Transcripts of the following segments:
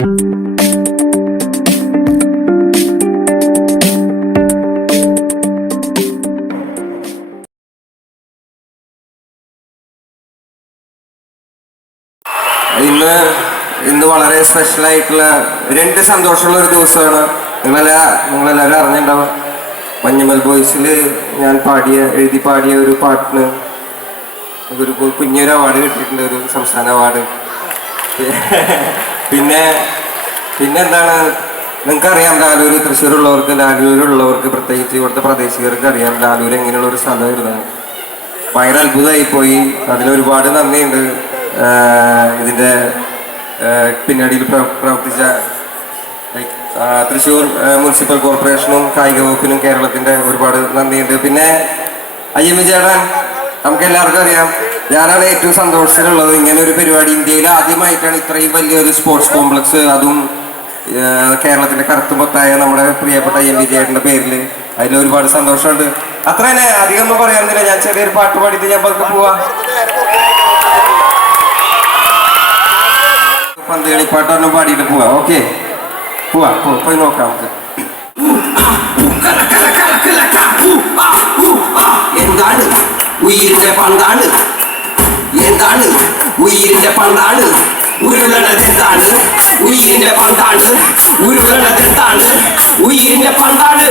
ഇന്ന് ഇന്ന് വളരെ സ്പെഷ്യൽ ആയിട്ടുള്ള രണ്ട് സന്തോഷമുള്ള ഒരു ദിവസമാണ്. നിങ്ങളെല്ലാ നിങ്ങളെല്ലാവരും അറിഞ്ഞിട്ടുണ്ടാവും. മഞ്ഞുമൽ ബോയ്സിൽ ഞാൻ പാടിയ എഴുതി പാടിയ ഒരു പാട്ടിന് ഒരു കുഞ്ഞൊരു അവാർഡ് കിട്ടിയിട്ടുണ്ട് ഒരു സംസ്ഥാന അവാർഡ് പിന്നെ പിന്നെ എന്താണ് നിങ്ങൾക്കറിയാം ലാലൂർ തൃശ്ശൂരുള്ളവർക്ക് ലാലൂരുള്ളവർക്ക് പ്രത്യേകിച്ച് ഇവിടുത്തെ പ്രദേശികർക്ക് അറിയാം ലാലൂർ എങ്ങനെയുള്ള ഒരു സ്ഥലമായിരുന്നു ഭയങ്കര അത്ഭുതമായി പോയി അതിലൊരുപാട് നന്ദിയുണ്ട്. ഇതിന്റെ പിന്നടിയിൽ പ്രവർത്തിച്ച തൃശ്ശൂർ മുനിസിപ്പൽ കോർപ്പറേഷനും കായിക വകുപ്പിനും കേരളത്തിന്റെ ഒരുപാട് നന്ദിയുണ്ട്. പിന്നെ അയ്യമ്മ ചേട്ടൻ നമുക്ക് എല്ലാവർക്കും അറിയാം ഞാനാണ് ഏറ്റവും സന്തോഷത്തിലുള്ളത് ഇങ്ങനെ ഒരു പരിപാടി ഇന്ത്യയിൽ ആദ്യമായിട്ടാണ് ഇത്രയും വലിയൊരു സ്പോർട്സ് കോംപ്ലക്സ് അതും കേരളത്തിന്റെ കറുത്തുമൊത്തായ നമ്മുടെ പ്രിയപ്പെട്ട എം വി ചേട്ടന്റെ പേരിൽ അതിൽ ഒരുപാട് സന്തോഷമുണ്ട്. അത്ര തന്നെ അധികം ഒന്നും പറയാനില്ല. ഞാൻ ചെറിയൊരു പാട്ട് പാടിയിട്ട് ഞാൻ പതുക്കെ പോവാ. പന്ത് കളിപ്പാട്ടൊന്നും പാടിയിട്ട് പോവാ. ഓക്കെ. പോവാ പോയി നോക്കാം നമുക്ക്. എന്താണ്? ഉയിരിന്റെ പന്താണ്. എന്താണ് ഉയിരിന്റെ പന്താണ് ഉരുളണത് എന്താണ് ഉയിരിന്റെ പന്താണ് ഉരുളണത് എന്താണ് ഉയിരിന്റെ പന്താണ്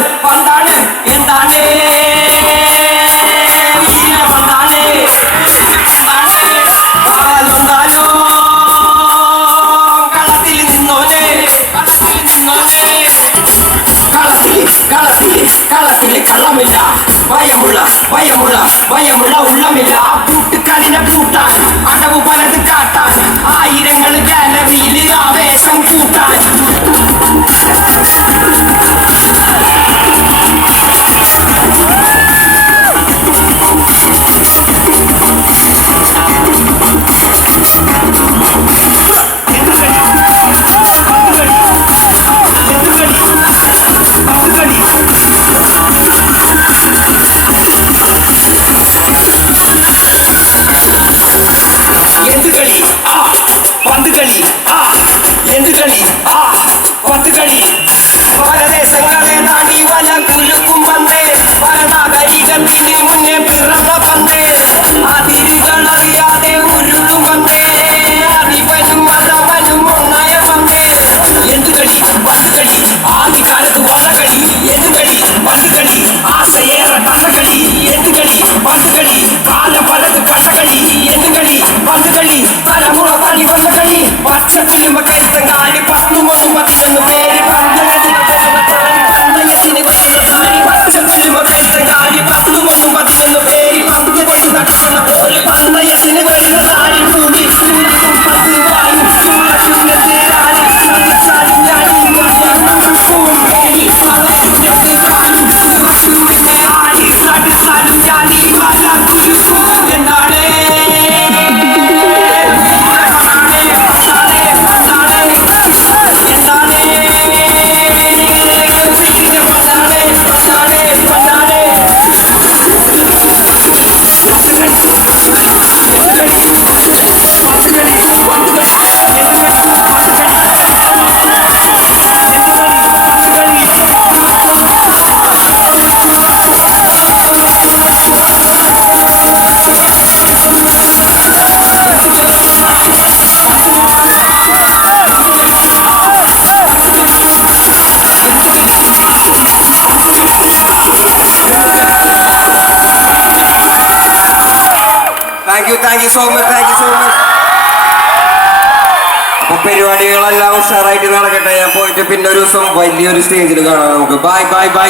கலக்குள்ளே கலக்குள்ளே கலக்குள்ளே கலமில்லா பயமுள்ள பயமுள்ள பயமுள்ள உள்ளமில்லா கூட்டு கடின கூட்டான் Touching my. again. Thank you thank you so much thank you so much അപ്പൊ പരിപാടികളെല്ലാം ഉഷാറായിട്ട് നടക്കട്ടെ. ഞാൻ പോയിട്ട് പിന്നെ ഒരു ദിവസം വലിയൊരു സ്റ്റേജിൽ കാണാം നമുക്ക്. Bye bye bye